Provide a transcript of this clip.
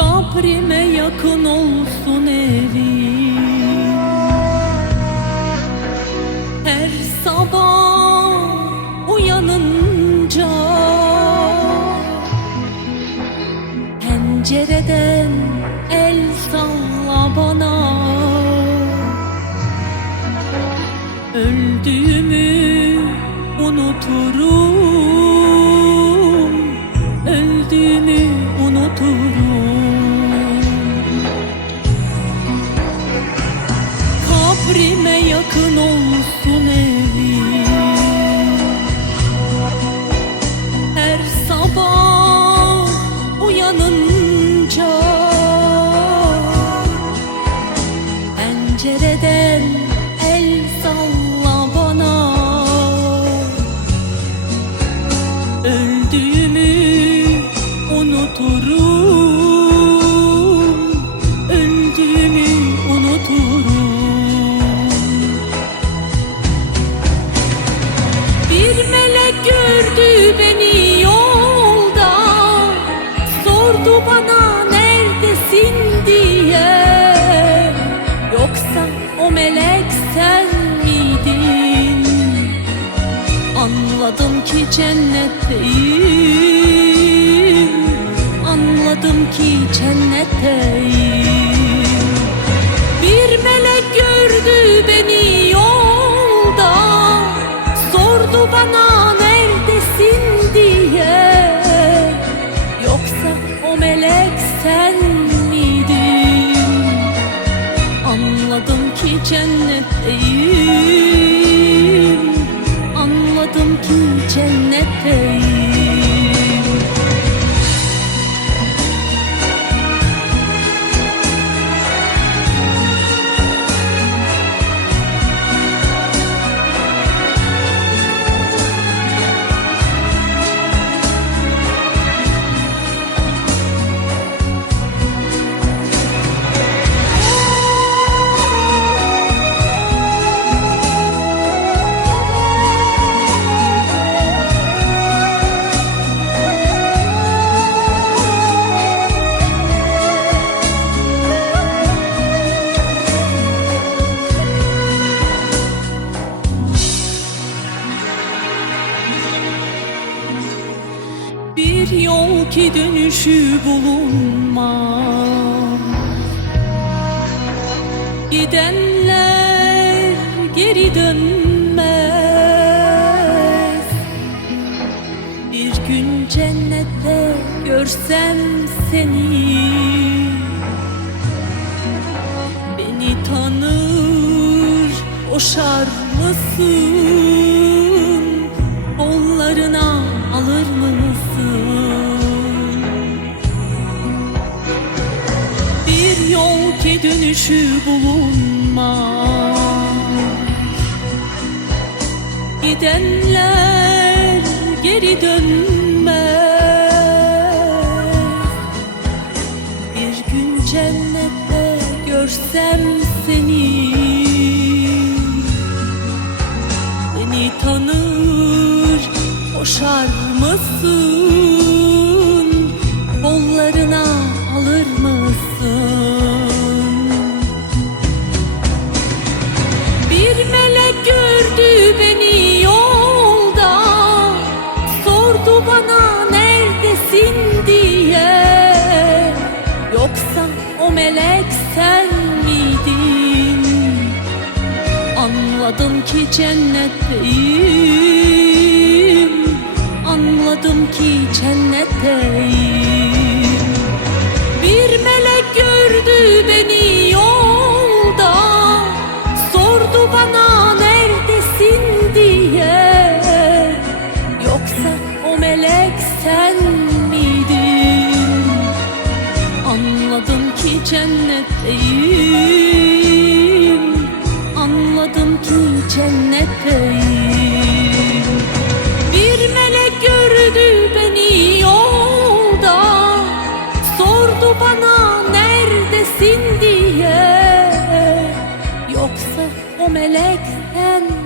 kabrime yakın olsun evi Her sabah uyanınca Pencereden el salla bana. Öldüğümü unuturum Öldüğümü unuturum. Pencereden el salla bana. Öldüğümü unuturum Öldüğümü unuturum. Bir melek gördü beni yolda Sordu bana ki cennetteyim. Anladım ki cennetteyim. Bir melek gördü beni yolda Sordu bana neredesin? diye. Yoksa o melek sen miydin? Anladım ki cennetteyim Anladım ki cennetteyim yol ki dönüşü bulunmaz. Gidenler geri dönmez. Bir gün cennette görsem seni. Beni tanır koşar mısın? Dönüşü bulunmaz. Gidenler geri dönmez. Bir gün cennette görsem seni. Beni tanır koşar mısın? Sen miydin? Anladım ki cennetteyim Anladım ki cennetteyim cennetteyim. Anladım ki cennetteyim. Bir melek gördü beni yolda Sordu bana neredesin diye. Yoksa o melek sen